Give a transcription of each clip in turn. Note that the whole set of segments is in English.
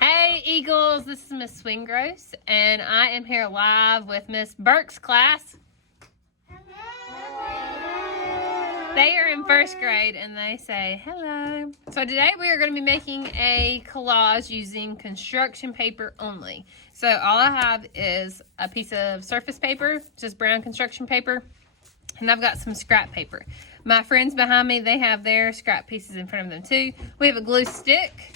Hey Eagles, this is Miss Swingross, and I am here live with Miss Burke's class. They are in first grade and they say hello. So today we are going to be making a collage using construction paper only. So all I have is a piece of surface paper, just brown construction paper, and I've got some scrap paper. My friends behind me, they have their scrap pieces in front of them too. We have a glue stick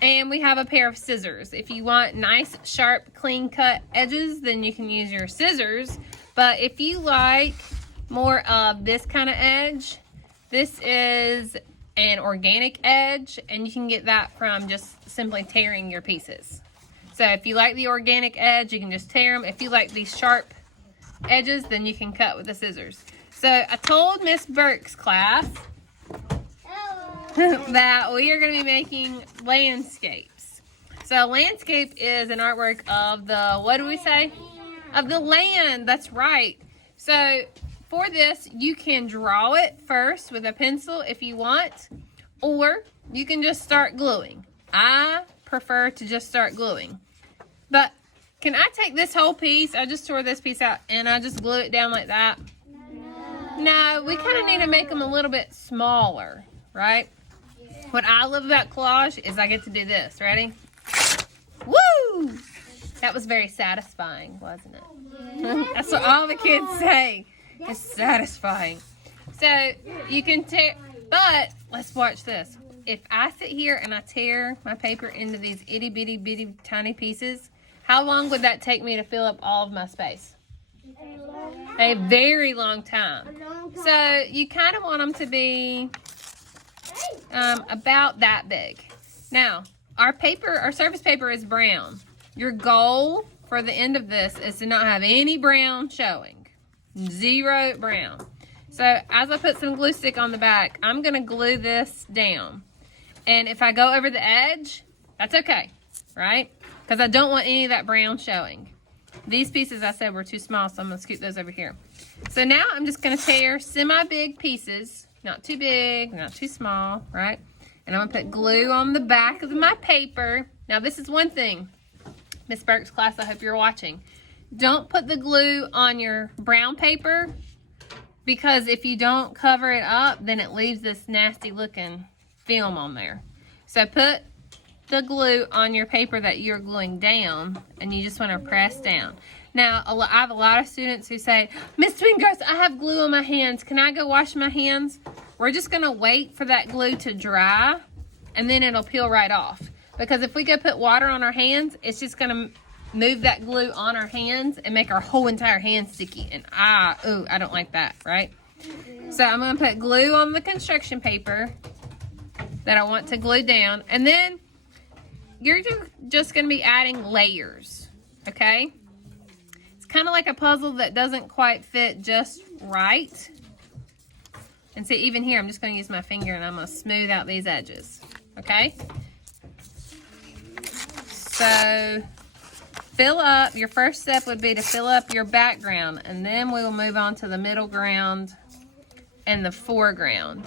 and we have a pair of scissors. If you want nice, sharp, clean cut edges, then you can use your scissors. But if you like more of this kind of edge, this is an organic edge, and you can get that from just simply tearing your pieces. So if you like the organic edge, you can just tear them. If you like these sharp edges, then you can cut with the scissors. So I told Miss Burke's class that we are going to be making landscapes. So a landscape is an artwork of the, what do we say? Of the land, that's right. So for this, you can draw it first with a pencil if you want, or you can just start gluing. I prefer to just start gluing. But can I take this whole piece? I just tore this piece out and I just glue it down like that. No, we kind of need to make them a little bit smaller, right? What I love about collage is I get to do this. Ready? Woo! That was very satisfying, wasn't it? That's what all the kids say. It's satisfying. So you can tear, but let's watch this. If I sit here and I tear my paper into these itty bitty bitty tiny pieces, how long would that take me to fill up all of my space? A very long time. So you kind of want them to be about that big. Now, our surface paper is brown. Your goal for the end of this is to not have any brown showing. Zero brown. So as I put some glue stick on the back, I'm going to glue this down. And if I go over the edge, that's okay, right? Because I don't want any of that brown showing. These pieces I said were too small, so I'm going to scoot those over here. So now I'm just going to tear semi-big pieces. Not too big, not too small, right? And I'm going to put glue on the back of my paper. Now this is one thing. Miss Burke's class, I hope you're watching. Don't put the glue on your brown paper, because if you don't cover it up, then it leaves this nasty looking film on there. So put the glue on your paper that you're gluing down, and you just want to press down. Now, I have a lot of students who say, Miss Swingross, I have glue on my hands. Can I go wash my hands? We're just going to wait for that glue to dry, and then it'll peel right off. Because if we go put water on our hands, it's just going to move that glue on our hands and make our whole entire hand sticky. And I don't like that, right? So I'm going to put glue on the construction paper that I want to glue down. And then you're just going to be adding layers, okay? It's kind of like a puzzle that doesn't quite fit just right. And see, even here, I'm just going to use my finger and I'm going to smooth out these edges, okay? So fill up, your first step would be to fill up your background, and then we will move on to the middle ground and the foreground.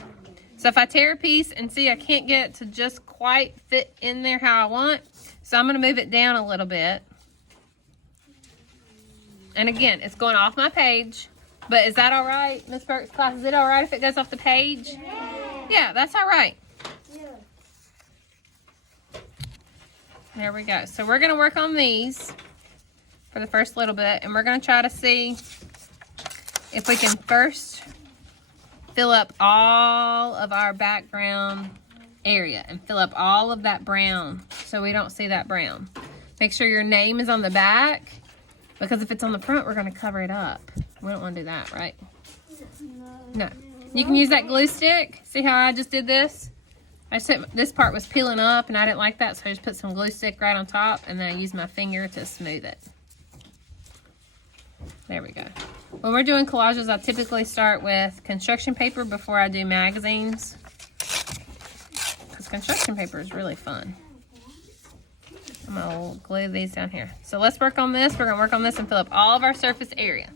So if I tear a piece and see I can't get it to just quite fit in there how I want, so I'm going to move it down a little bit. And again, it's going off my page, but is that all right, Miss Burke's class? Is it all right if it goes off the page? Yeah, that's all right. There we go. So we're going to work on these for the first little bit, and we're going to try to see if we can first fill up all of our background area and fill up all of that brown so we don't see that brown. Make sure your name is on the back, because if it's on the front, we're going to cover it up. We don't want to do that, right? No. You can use that glue stick. See how I just did this? This part was peeling up and I didn't like that, so I just put some glue stick right on top, and then I used my finger to smooth it. There we go. When we're doing collages, I typically start with construction paper before I do magazines, because construction paper is really fun. I'm going to glue these down here. So let's work on this. We're going to work on this and fill up all of our surface area.